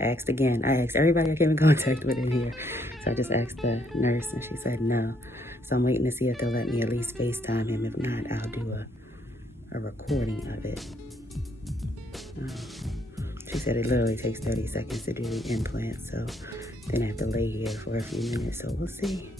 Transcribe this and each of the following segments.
I asked again. I asked everybody I came in contact with in here. So I just asked the nurse and she said no. So I'm waiting to see if they'll let me at least FaceTime him. If not, I'll do a recording of it. She said it literally takes 30 seconds to do the implant. So then I have to lay here for a few minutes. So we'll see.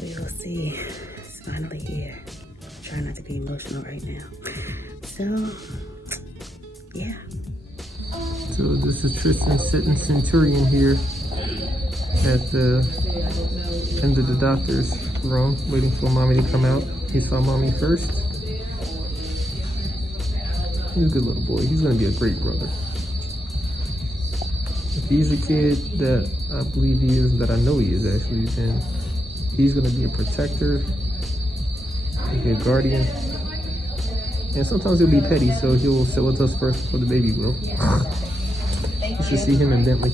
We will see. It's finally here. I'm trying not to be emotional right now. So, yeah. So this is Tristan sitting Centurion here at the end of the doctor's room, waiting for mommy to come out. He saw mommy first. He's a good little boy. He's gonna be a great brother. If he's a kid that I believe he is, that I know he is actually, then he's gonna be a protector, he'll be a guardian. And sometimes he'll be petty, so he'll sit with us first before the baby will. You should see him in Bentley.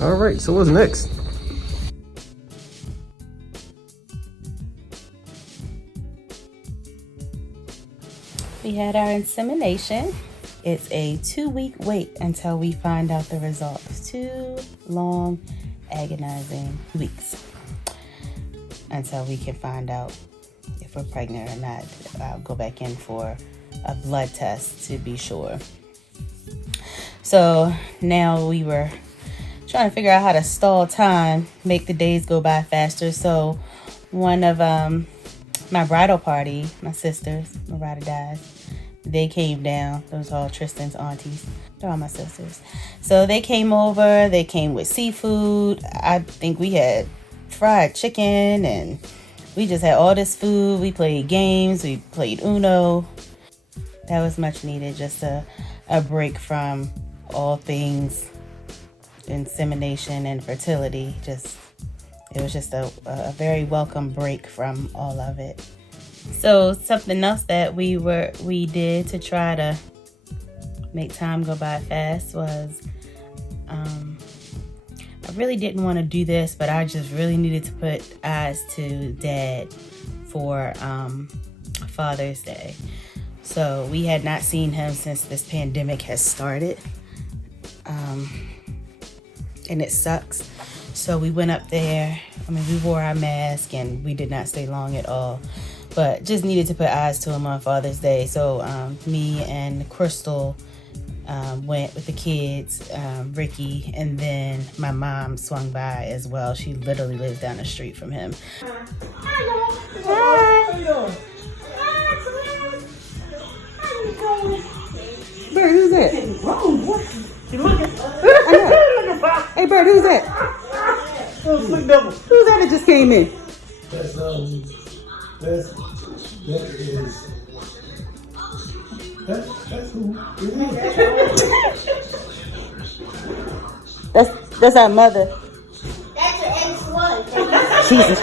All right, so what's next? We had our insemination. It's a 2-week wait until we find out the results. 2 long, agonizing weeks until we can find out if we're pregnant or not. I'll go back in for a blood test to be sure. So now we were trying to figure out how to stall time, make the days go by faster. So one of my bridal party, my sisters, my ride or dies, they came down. Those are all Tristan's aunties. They're all my sisters. So they came over. They came with seafood. I think we had fried chicken and we just had all this food. We played games. We played Uno. That was much needed. Just a break from all things insemination and fertility. It was just a very welcome break from all of it. So something else that we did to try to make time go by fast was, I really didn't want to do this, but I just really needed to put eyes to Dad for Father's Day. So we had not seen him since this pandemic has started, and it sucks. So we went up there. I mean, we wore our mask and we did not stay long at all, but just needed to put eyes to him on Father's Day. So me and Crystal went with the kids, Ricky, and then my mom swung by as well. She literally lives down the street from him. Hi. How you doing? Bird, who's that? You looking? Hey, Bird, who's that? Look double. Who's that just came in? That's who it is. That's our mother. That's your ex-wife. Jesus.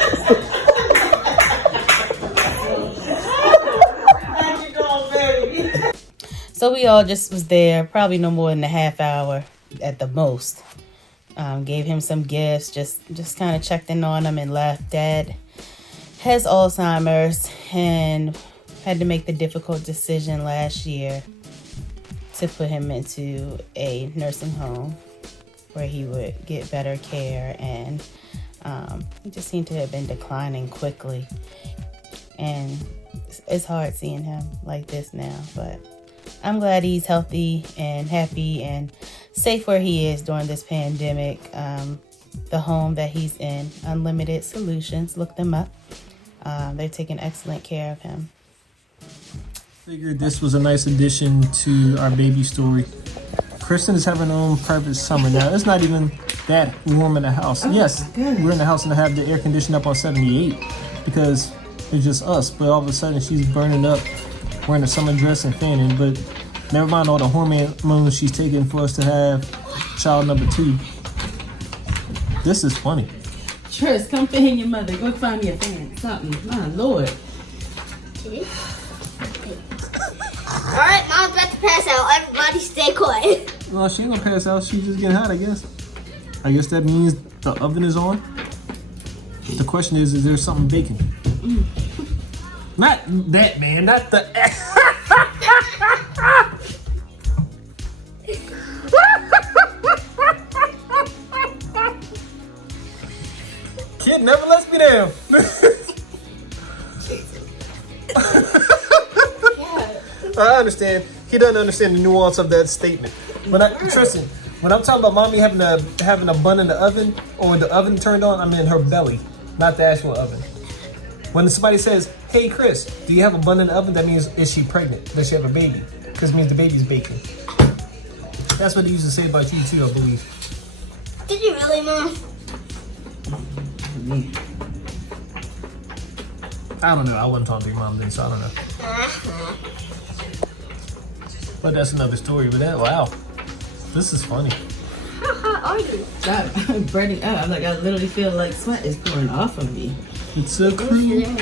So we all just was there, probably no more than a half hour at the most. Gave him some gifts, just kind of checked in on him and left. Dad has Alzheimer's and had to make the difficult decision last year to put him into a nursing home where he would get better care, and he just seemed to have been declining quickly. And it's hard seeing him like this now, but I'm glad he's healthy and happy and safe where he is during this pandemic. The home that he's in, Unlimited Solutions, look them up. They're taking excellent care of him. Figured this was a nice addition to our baby story. Kristen is having her own private summer now. It's not even that warm in the house. Yes, we're in the house and I have the air conditioning up on 78 because it's just us. But all of a sudden she's burning up, wearing a summer dress and fanning. But never mind all the hormones she's taking for us to have child number 2. This is funny. Tris, come fan your mother. Go find me a fan. Something. My Lord. Alright, Mom's about to pass out. Everybody stay quiet. Well, she ain't gonna pass out. She's just getting hot, I guess. I guess that means the oven is on. The question is there something baking? Not that, man. Not the. Kid never lets me down. I understand. He doesn't understand the nuance of that statement. Tristan, when I'm talking about mommy having a bun in the oven or the oven turned on, I mean her belly, not the actual oven. When somebody says, "Hey Kris, do you have a bun in the oven?" That means is she pregnant? Does she have a baby? Because it means the baby's baking. That's what they used to say about you too, I believe. Did you really, Mom? I don't know. I wasn't talking to your mom then, so I don't know. But that's another story. But wow, this is funny. How are you? I'm burning up. I'm like, I literally feel like sweat is pouring off of me. It's so cool. You need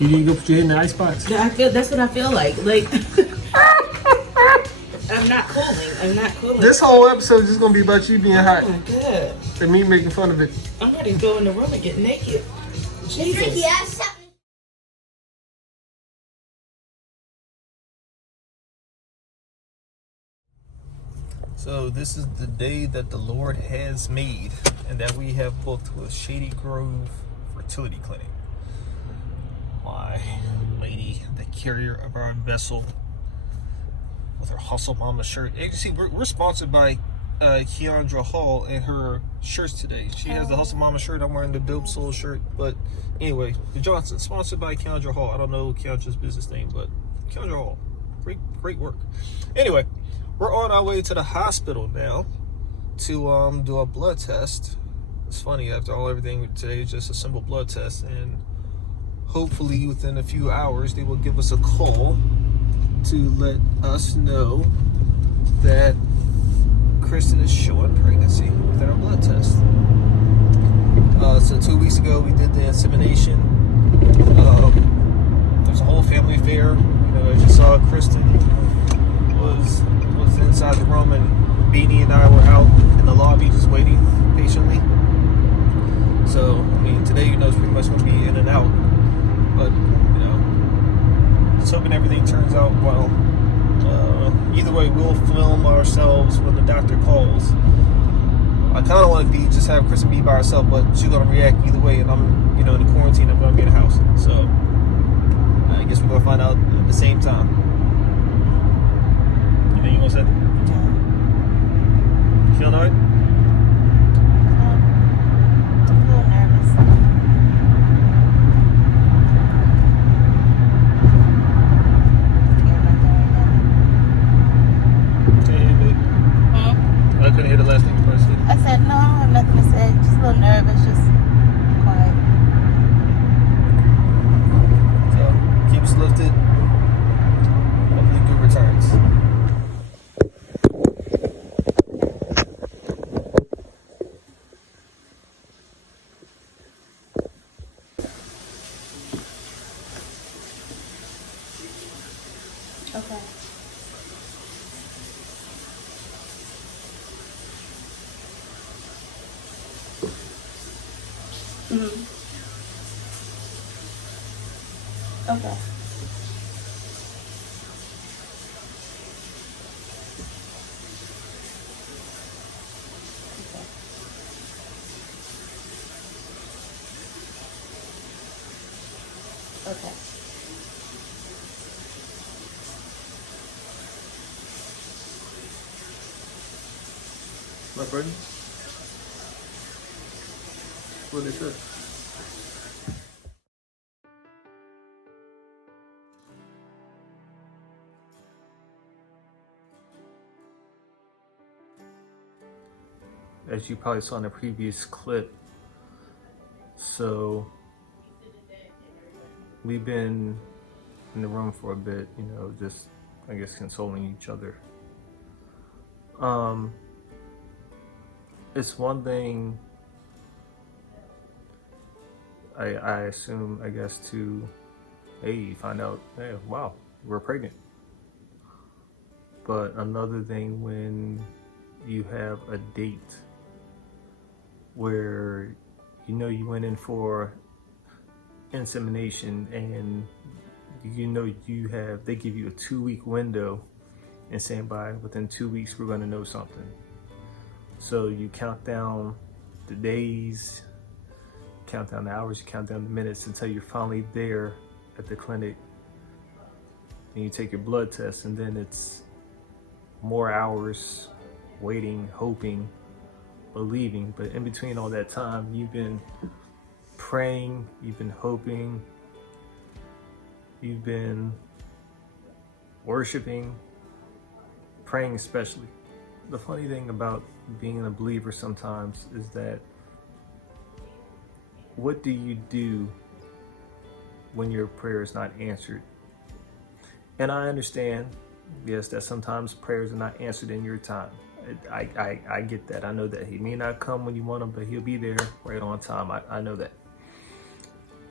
to go put your head in the icebox. Yeah, that's what I feel like. Like I'm not cooling. This whole episode is just gonna be about you being hot Oh my god. and me making fun of it. I'm ready to go in the room and get naked. Jesus. Yes. So this is the day that the Lord has made, and that we have booked with Shady Grove Fertility Clinic. My lady, the carrier of our vessel, with her Hustle Mama shirt. And you see, we're sponsored by Keandra Hall and her shirts today. She has the Hustle Mama shirt. I'm wearing the Dope Soul shirt. But anyway, the Johnson, sponsored by Keandra Hall. I don't know Keandra's business name, but Keandra Hall, great work. Anyway, we're on our way to the hospital now to do a blood test. It's funny, after everything today is just a simple blood test, and hopefully within a few hours they will give us a call to let us know that Kristen is showing pregnancy within our blood test. So 2 weeks ago we did the insemination. There's a whole family affair. You know, as you saw, Kristen was inside the room, and Beanie and I were out in the lobby just waiting patiently. So I mean, today, you know, it's pretty much going to be in and out, but you know, just hoping everything turns out well. Either way, we'll film ourselves when the doctor calls. I kind of want to just have Kristen be by herself, but she's going to react either way, and I'm, you know, in the quarantine. I'm going to be in the house, so I guess we're going to find out at the same time. Anything you want to say? You feeling alright? I'm a little nervous. I couldn't hear the last thing you first said. I said, no, I have nothing to say. Just a little nervous, just quiet. So, keep us lifted. Hopefully good returns. Okay. Okay. Okay. My friend? What did they say? As you probably saw in the previous clip, so we've been in the room for a bit, you know, just I guess consoling each other. It's one thing I assume, I guess, to find out, hey, wow, we're pregnant. But another thing when you have a date where you know you went in for insemination, and they give you a 2-week window and saying within 2 weeks we're going to know something. So you count down the days, count down the hours, you count down the minutes until you're finally there at the clinic. And you take your blood test, and then it's more hours waiting, hoping, believing. But in between all that time, you've been praying, you've been hoping, you've been worshiping, praying especially. The funny thing about being a believer sometimes is that what do you do when your prayer is not answered? And I understand, yes, that sometimes prayers are not answered in your time. I get that. I know that he may not come when you want him, but he'll be there right on time. I know that.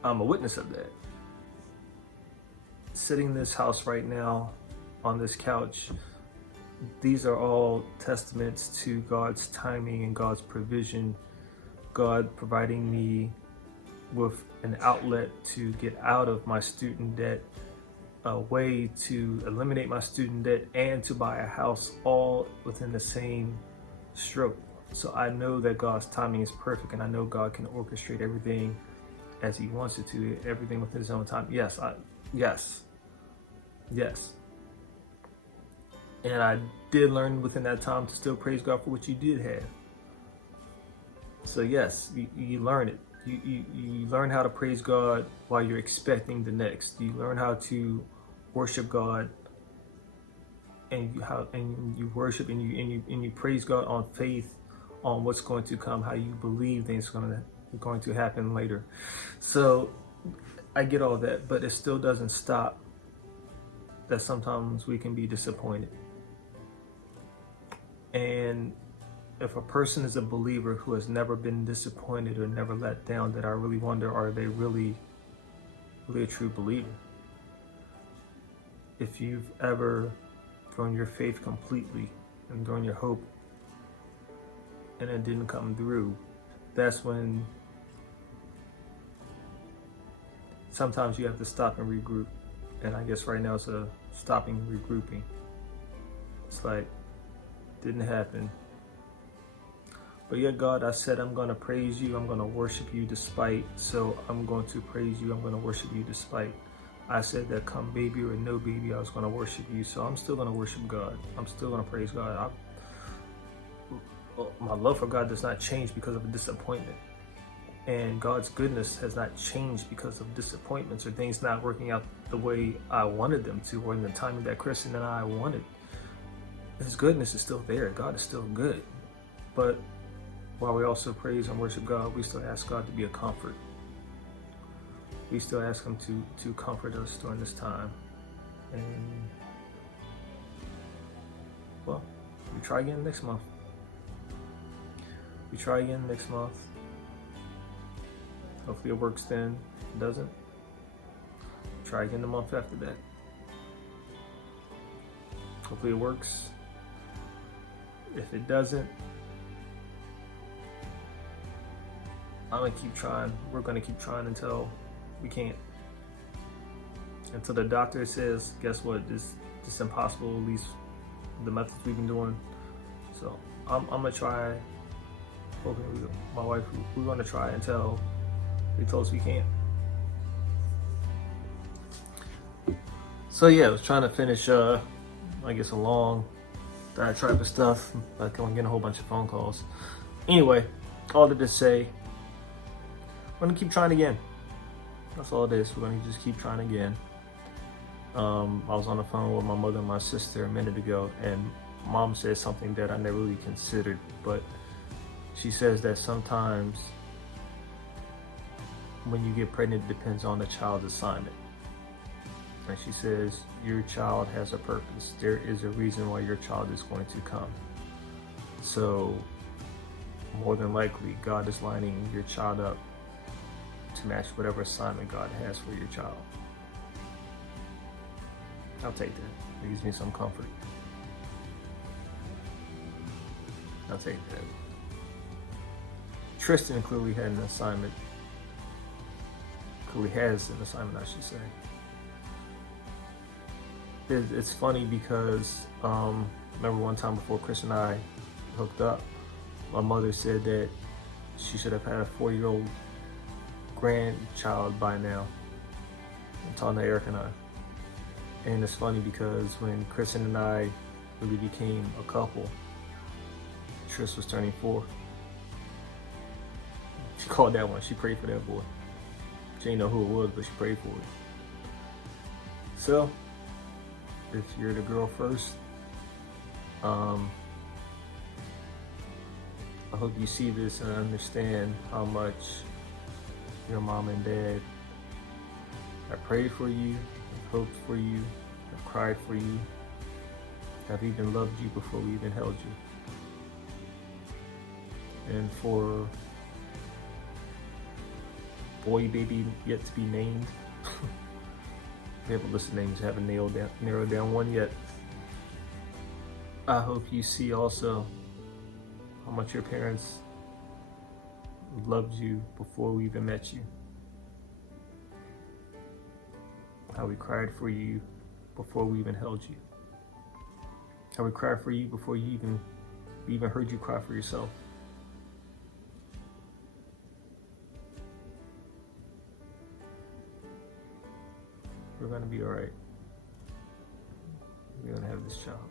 I'm a witness of that. Sitting in this house right now on this couch, these are all testaments to God's timing and God's provision. God providing me with an outlet to get out of my student debt, a way to eliminate my student debt, and to buy a house, all within the same stroke. So I know that God's timing is perfect, and I know God can orchestrate everything as he wants it to, everything within his own time. Yes. And I did learn within that time to still praise God for what you did have. So yes, you learn it. You learn how to praise God while you're expecting the next. You learn how to worship God, and you worship and you praise God on faith, on what's going to come, how you believe things are going to happen later. So I get all that, but it still doesn't stop that sometimes we can be disappointed. And if a person is a believer who has never been disappointed or never let down, that I really wonder, are they really a true believer? If you've ever thrown your faith completely and thrown your hope and it didn't come through, that's when sometimes you have to stop and regroup. And I guess right now it's a stopping and regrouping. It's like, didn't happen. But yet, God, I said I'm going to praise you. I'm going to worship you despite. So I'm going to praise you. I'm going to worship you despite. I said that come baby or no baby, I was going to worship you. So I'm still going to worship God. I'm still going to praise God. My love for God does not change because of a disappointment. And God's goodness has not changed because of disappointments or things not working out the way I wanted them to, or in the timing that Kristen and I wanted. His goodness is still there. God is still good. But while we also praise and worship God, we still ask God to be a comfort. We still ask him to comfort us during this time. And, well, we try again next month. Hopefully it works then. If it doesn't, try again the month after that. Hopefully it works. If it doesn't, I'm gonna keep trying. We're gonna keep trying until we can't. Until the doctor says, guess what, this is impossible, at least the methods we've been doing. So I'm gonna try. Hopefully my wife, we're gonna try until they told us we can't. So yeah, I was trying to finish I guess a long diatribe of stuff, but I'm getting a whole bunch of phone calls. Anyway, all to just say, we're gonna keep trying again. That's all it is. We're gonna just keep trying again. I was on the phone with my mother and my sister a minute ago, and mom said something that I never really considered, but she says that sometimes when you get pregnant, it depends on the child's assignment. And she says, your child has a purpose. There is a reason why your child is going to come. So more than likely, God is lining your child up to match whatever assignment God has for your child. I'll take that. It gives me some comfort. I'll take that. Tristan clearly had an assignment before he has an assignment, I should say. It's funny because remember one time before Kris and I hooked up, my mother said that she should have had a 4-year-old grandchild by now. I'm talking to Eric and I. And it's funny because when Kristen and I really became a couple, Tris was turning 4. She called that one. She prayed for that boy. She didn't know who it was, but she prayed for it. So, if you're the girl first, I hope you see this and understand how much your mom and dad have prayed for you, have hoped for you, have cried for you, have even loved you before we even held you. And for boy baby yet to be named, we have a list of names, haven't narrowed down one yet. I hope you see also how much your parents loved you before we even met you. How we cried for you before we even held you. How we cried for you before we even heard you cry for yourself. We're gonna be all right. We're gonna have this child.